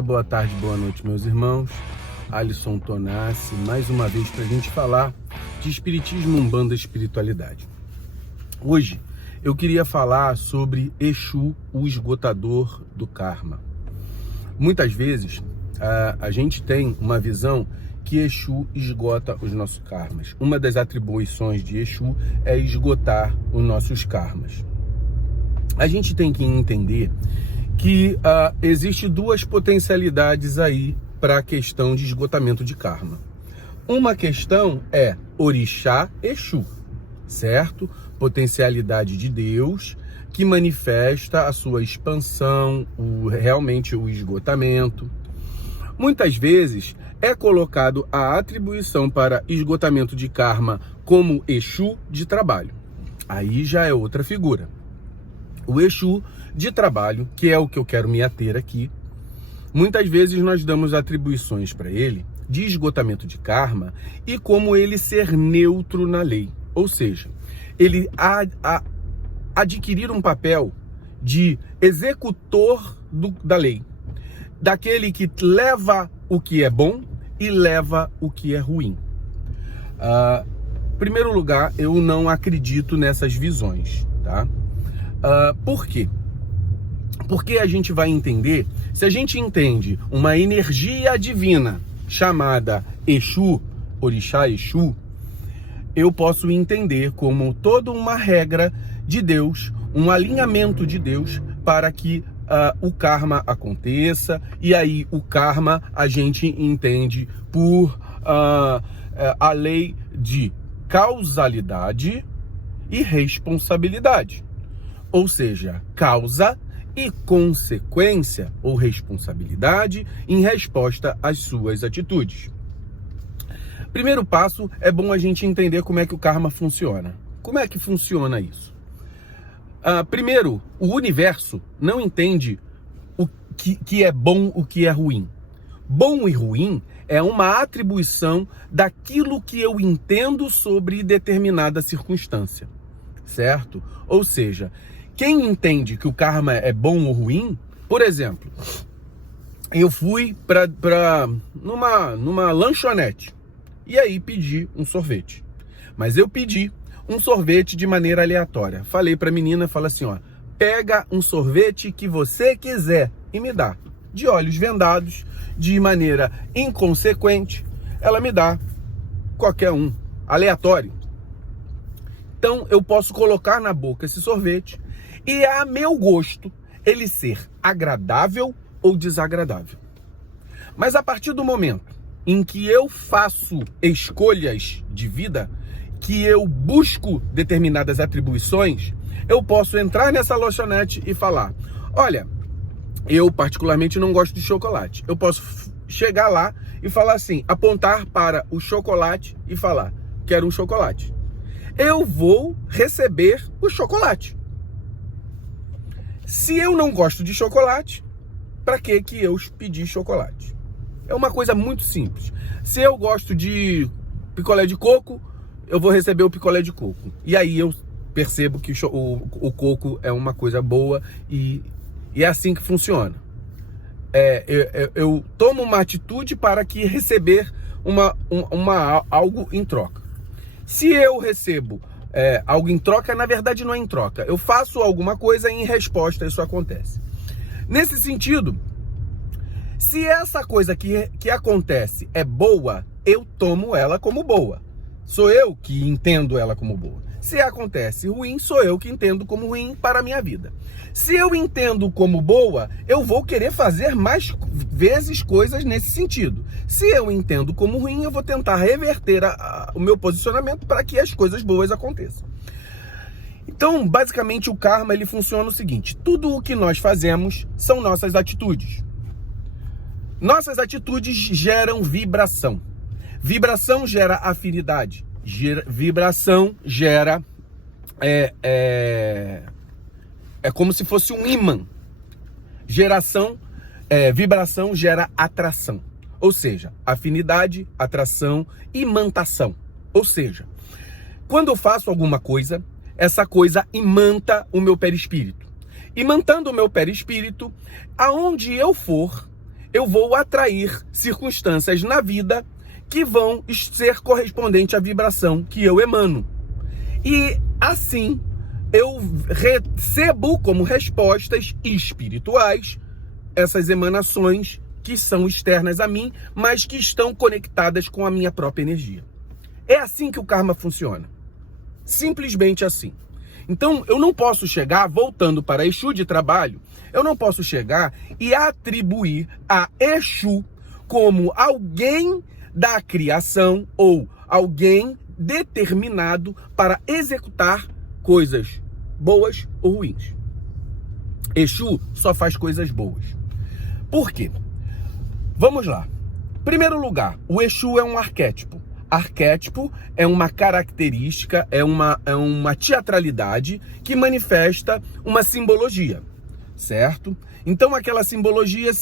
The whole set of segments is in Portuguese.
dia, boa tarde, boa noite, meus irmãos. Alisson Tonassi, mais uma vez para a gente falar de Espiritismo, Umbanda e Espiritualidade. Hoje eu queria falar sobre Exu, o esgotador do karma. Muitas vezes a gente tem uma visão que Exu esgota os nossos karmas. Uma das atribuições de Exu é esgotar os nossos karmas. A gente tem que entender que existe duas potencialidades aí para a questão de esgotamento de karma. Uma questão é Orixá Exu, certo? Potencialidade de Deus que manifesta a sua expansão, realmente o esgotamento. Muitas vezes é colocado a atribuição para esgotamento de karma como Exu de trabalho. Aí já é outra figura. O Exu de trabalho, que é o que eu quero me ater aqui, muitas vezes nós damos atribuições para ele de esgotamento de karma e como ele ser neutro na lei. Ou seja, ele adquirir um papel de executor da lei, daquele que leva o que é bom e leva o que é ruim. Em primeiro lugar, eu não acredito nessas visões, tá? Por quê? Porque a gente vai entender, se a gente entende uma energia divina chamada Exu, Orixá Exu, eu posso entender como toda uma regra de Deus, um alinhamento de Deus para que o karma aconteça, e aí o karma a gente entende por a lei de causalidade e responsabilidade. Ou seja, causa e consequência ou responsabilidade em resposta às suas atitudes. Primeiro passo, é bom a gente entender como é que o karma funciona. Como é que funciona isso? Primeiro, o universo não entende o que é bom, o que é ruim. Bom e ruim é uma atribuição daquilo que eu entendo sobre determinada circunstância, certo? Ou seja, quem entende que o karma é bom ou ruim, por exemplo, eu fui numa lanchonete e aí pedi um sorvete. Mas eu pedi um sorvete de maneira aleatória. Falei para a menina, fala assim, ó, pega um sorvete que você quiser e me dá. De olhos vendados, de maneira inconsequente, ela me dá qualquer um, aleatório. Então eu posso colocar na boca esse sorvete e a meu gosto ele ser agradável ou desagradável. Mas a partir do momento em que eu faço escolhas de vida, que eu busco determinadas atribuições, eu posso entrar nessa lanchonete e falar, olha, eu particularmente não gosto de chocolate. Eu posso chegar lá e falar assim, apontar para o chocolate e falar, quero um chocolate. Eu vou receber o chocolate. Se eu não gosto de chocolate, para que eu pedi chocolate? É uma coisa muito simples. Se eu gosto de picolé de coco, eu vou receber o picolé de coco. E aí eu percebo que o coco é uma coisa boa e é assim que funciona. Eu tomo uma atitude para que receber algo em troca. Se eu recebo algo em troca, na verdade não é em troca. Eu faço alguma coisa e em resposta isso acontece. Nesse sentido, se essa coisa que acontece é boa, eu tomo ela como boa. Sou eu que entendo ela como boa. Se acontece ruim, sou eu que entendo como ruim para a minha vida. Se eu entendo como boa, eu vou querer fazer mais vezes coisas nesse sentido. Se eu entendo como ruim, eu vou tentar reverter o meu posicionamento para que as coisas boas aconteçam. Então, basicamente, o karma ele funciona o seguinte: tudo o que nós fazemos são nossas atitudes. Nossas atitudes geram vibração. Vibração gera afinidade. Vibração gera... É como se fosse um ímã. Vibração gera atração. Ou seja, afinidade, atração, imantação. Ou seja, quando eu faço alguma coisa, essa coisa imanta o meu perispírito. Imantando o meu perispírito, aonde eu for, eu vou atrair circunstâncias na vida que vão ser correspondentes à vibração que eu emano. E assim eu recebo como respostas espirituais essas emanações que são externas a mim, mas que estão conectadas com a minha própria energia. É assim que o karma funciona. Simplesmente assim. Então, eu não posso chegar, voltando para Exu de trabalho, eu não posso chegar e atribuir a Exu como alguém da criação ou alguém determinado para executar coisas boas ou ruins. Exu só faz coisas boas. Por quê? Vamos lá. Primeiro lugar, o Exu é um arquétipo. Arquétipo é uma característica, é uma teatralidade que manifesta uma simbologia, certo? Então aquela simbologia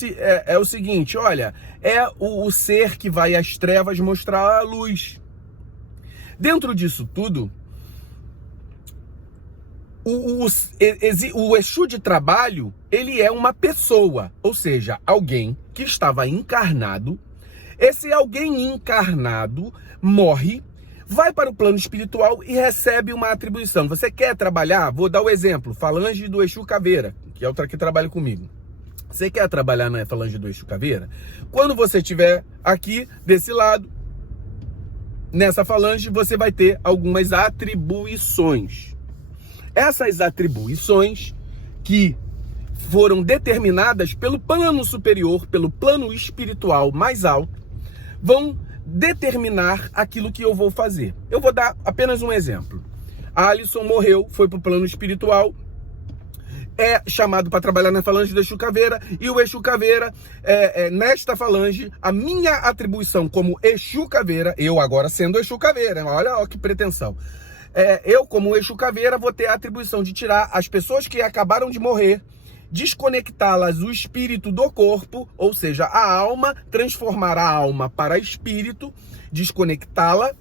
é o seguinte, olha, é o ser que vai às trevas mostrar a luz. Dentro disso tudo, o Exu de trabalho, ele é uma pessoa, ou seja, alguém que estava encarnado. Esse alguém encarnado morre, vai para o plano espiritual e recebe uma atribuição. Você quer trabalhar? Vou dar o exemplo, falange do Exu Caveira, que é outra que trabalha comigo. Você quer trabalhar na falange do Exu Caveira? Quando você estiver aqui, desse lado, nessa falange, você vai ter algumas atribuições. Essas atribuições que foram determinadas pelo plano superior, pelo plano espiritual mais alto, vão determinar aquilo que eu vou fazer. Eu vou dar apenas um exemplo. A Alisson morreu, foi para o plano espiritual, é chamado para trabalhar na falange do Exu Caveira, e o Exu Caveira, nesta falange, a minha atribuição como Exu Caveira, eu agora sendo Exu Caveira, olha que pretensão. Eu, como Exu Caveira, vou ter a atribuição de tirar as pessoas que acabaram de morrer, desconectá-las o espírito do corpo, ou seja, a alma, transformar a alma para espírito, desconectá-la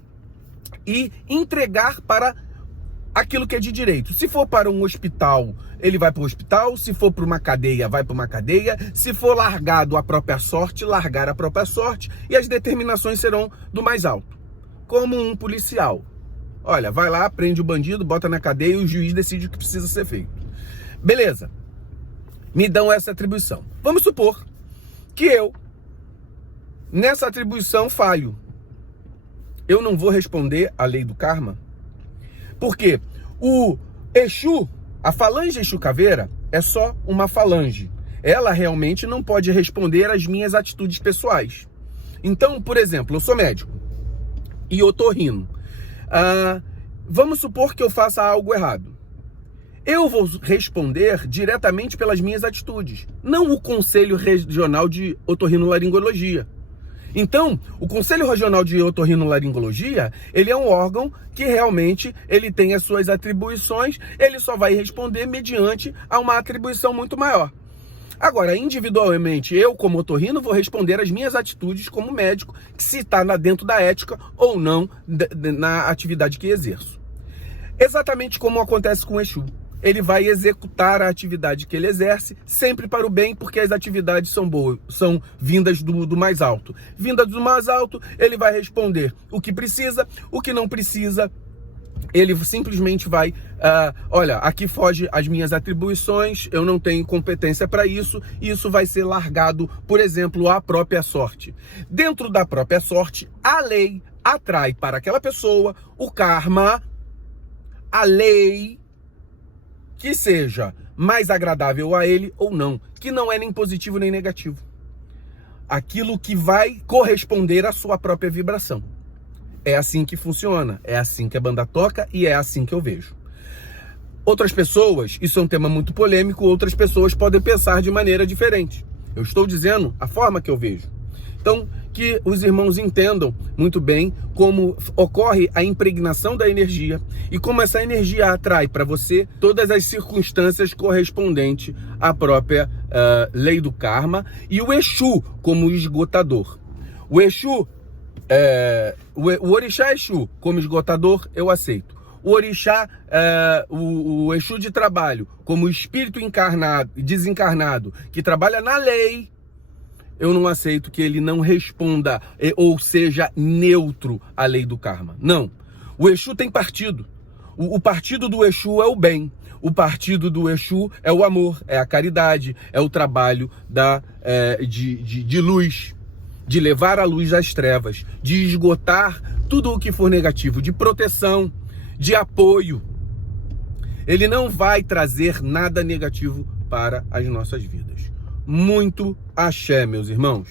e entregar para aquilo que é de direito. Se for para um hospital, ele vai para o hospital. Se for para uma cadeia, vai para uma cadeia. Se for largado à própria sorte, largar a própria sorte. E as determinações serão do mais alto. Como um policial. Olha, vai lá, prende o bandido, bota na cadeia e o juiz decide o que precisa ser feito. Beleza. Me dão essa atribuição. Vamos supor que eu, nessa atribuição, falho. Eu não vou responder à lei do karma. Porque o Exu, a falange Exu Caveira, é só uma falange. Ela realmente não pode responder às minhas atitudes pessoais. Então, por exemplo, eu sou médico e otorrino. Vamos supor que eu faça algo errado. Eu vou responder diretamente pelas minhas atitudes, não o Conselho Regional de Otorrinolaringologia. Então, o Conselho Regional de Otorrinolaringologia, ele é um órgão que realmente ele tem as suas atribuições, ele só vai responder mediante a uma atribuição muito maior. Agora, individualmente, eu como otorrino vou responder as minhas atitudes como médico, que se está dentro da ética ou não na atividade que exerço. Exatamente como acontece com o Exu. Ele vai executar a atividade que ele exerce, sempre para o bem, porque as atividades são boas, são vindas do mais alto. Vindas do mais alto, ele vai responder o que precisa, o que não precisa, ele simplesmente vai, olha, aqui foge as minhas atribuições, eu não tenho competência para isso, e isso vai ser largado, por exemplo, à própria sorte. Dentro da própria sorte, a lei atrai para aquela pessoa o karma, a lei que seja mais agradável a ele ou não, que não é nem positivo nem negativo. Aquilo que vai corresponder à sua própria vibração. É assim que funciona, é assim que a banda toca e é assim que eu vejo. Outras pessoas, isso é um tema muito polêmico, outras pessoas podem pensar de maneira diferente. Eu estou dizendo a forma que eu vejo. Então, que os irmãos entendam muito bem como ocorre a impregnação da energia e como essa energia atrai para você todas as circunstâncias correspondentes à própria lei do karma, e o Exu como esgotador. O Exu, o Orixá Exu como esgotador, eu aceito. O Orixá, o Exu de trabalho como espírito encarnado, desencarnado, que trabalha na lei, eu não aceito que ele não responda ou seja neutro à lei do karma. Não. O Exu tem partido. O partido do Exu é o bem. O partido do Exu é o amor, é a caridade, é o trabalho de luz, de levar a luz às trevas, de esgotar tudo o que for negativo, de proteção, de apoio. Ele não vai trazer nada negativo para as nossas vidas. Muito axé, meus irmãos.